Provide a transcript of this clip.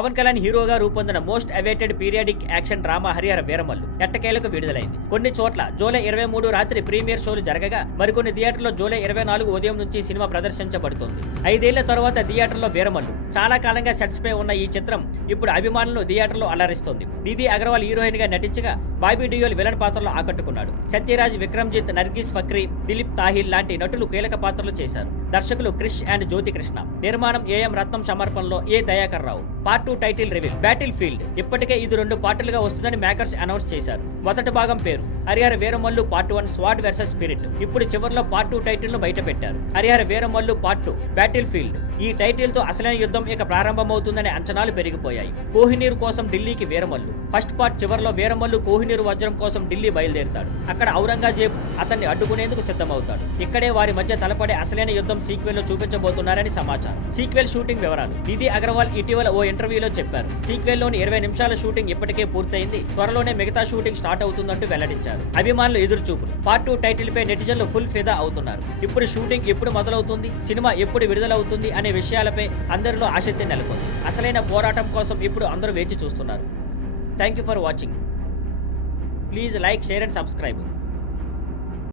పవన్ కళ్యాణ్ హీరోగా రూపొందిన most awaited periodic action drama Harihara Veeramallu ఎట్టకేలకు విడుదలైంది. కొన్ని చోట్ల జూలై 23 రాత్రి ప్రీమియర్ షోలు జరగగా మరికొన్ని థియేటర్లో జూలై 24 ఉదయం నుంచి సినిమా ప్రదర్శించబడుతోంది. 5 ఏళ్ల తర్వాత థియేటర్లో వీరమల్లు. చాలా కాలంగా సెట్స్ పై ఉన్న ఈ చిత్రం ఇప్పుడు అభిమానులను థియేటర్లో అలరిస్తోంది. నిధి అగర్వాల్ హీరోయిన్ గా నటించగా బాబీ డియోల్ విలన్ పాత్రలో ఆకట్టుకున్నాడు. సత్యరాజ్, విక్రమ్జిత్, నర్గిస్ ఫక్రీ, దిలీప్ తాహిల్ లాంటి నటులు కీలక పాత్రలు చేశారు. దర్శకులు క్రిష్ అండ్ జ్యోతి కృష్ణ. నిర్మాణం ఏఎం రత్నం, సమర్పణలో A Dayakar Rao. Part 2 title reveal battle field. ఇప్పటికే ఇది 2 పార్టులుగా వస్తుందని మేకర్స్ అనౌన్స్ చేశారు. మొదటి భాగం పేరు Harihara Veeramallu part 1 స్వాడ్ versus spirit. ఇప్పుడు చివరిలో పార్ట్ 2 టైటిల్ ను బయట పెట్టారు. Harihara Veeramallu part 2 battle field. ఈ టైటిల్ తో అసలైన యుద్ధం ఇక ప్రారంభమవుతుందనే అంచనాలు పెరిగిపోయాయి. కోహినూర్ కోసం ఢిల్లీకి వీరమల్లు. ఫస్ట్ పార్ట్ చివరిలో వీరమల్లు కోహినూర్ వజ్రం కోసం ఢిల్లీ బయలుదేరుతాడు. అక్కడ ఔరంగజేబ్ అతన్ని అడ్డుకునేందుకు సిద్ధమవుతాడు. ఇక్కడే వారి మధ్య తలపడే అసలైన యుద్ధం సీక్వెల్ లో చూపించబోతున్నారని సమాచారం. సీక్వెల్ షూటింగ్ వివరాలు నిధి అగర్వాల్ ఇటీవల ఓ ఇంటర్వ్యూలో చెప్పారు. సీక్వెల్ లోని 20 నిమిషాల షూటింగ్ ఇప్పటికే పూర్తయింది. త్వరలోనే మిగతా షూటింగ్ స్టార్ట్ అవుతుందంటూ వెల్లడించారు. అభిమానులు ఎదురు చూపులు. పార్ట్ 2 టైటిల్ పై నెటిజన్లు ఫుల్ ఫిదా అవుతున్నారు. ఇప్పుడు షూటింగ్ ఎప్పుడు మొదలవుతుంది, సినిమా ఎప్పుడు విడుదలవుతుంది అనే విషయాలపై అందరిలో ఆసక్తి నెలకొంది. అసలైన పోరాటం కోసం ఇప్పుడు అందరూ వేచి చూస్తున్నారు. Thank you for watching. Please like, share and subscribe.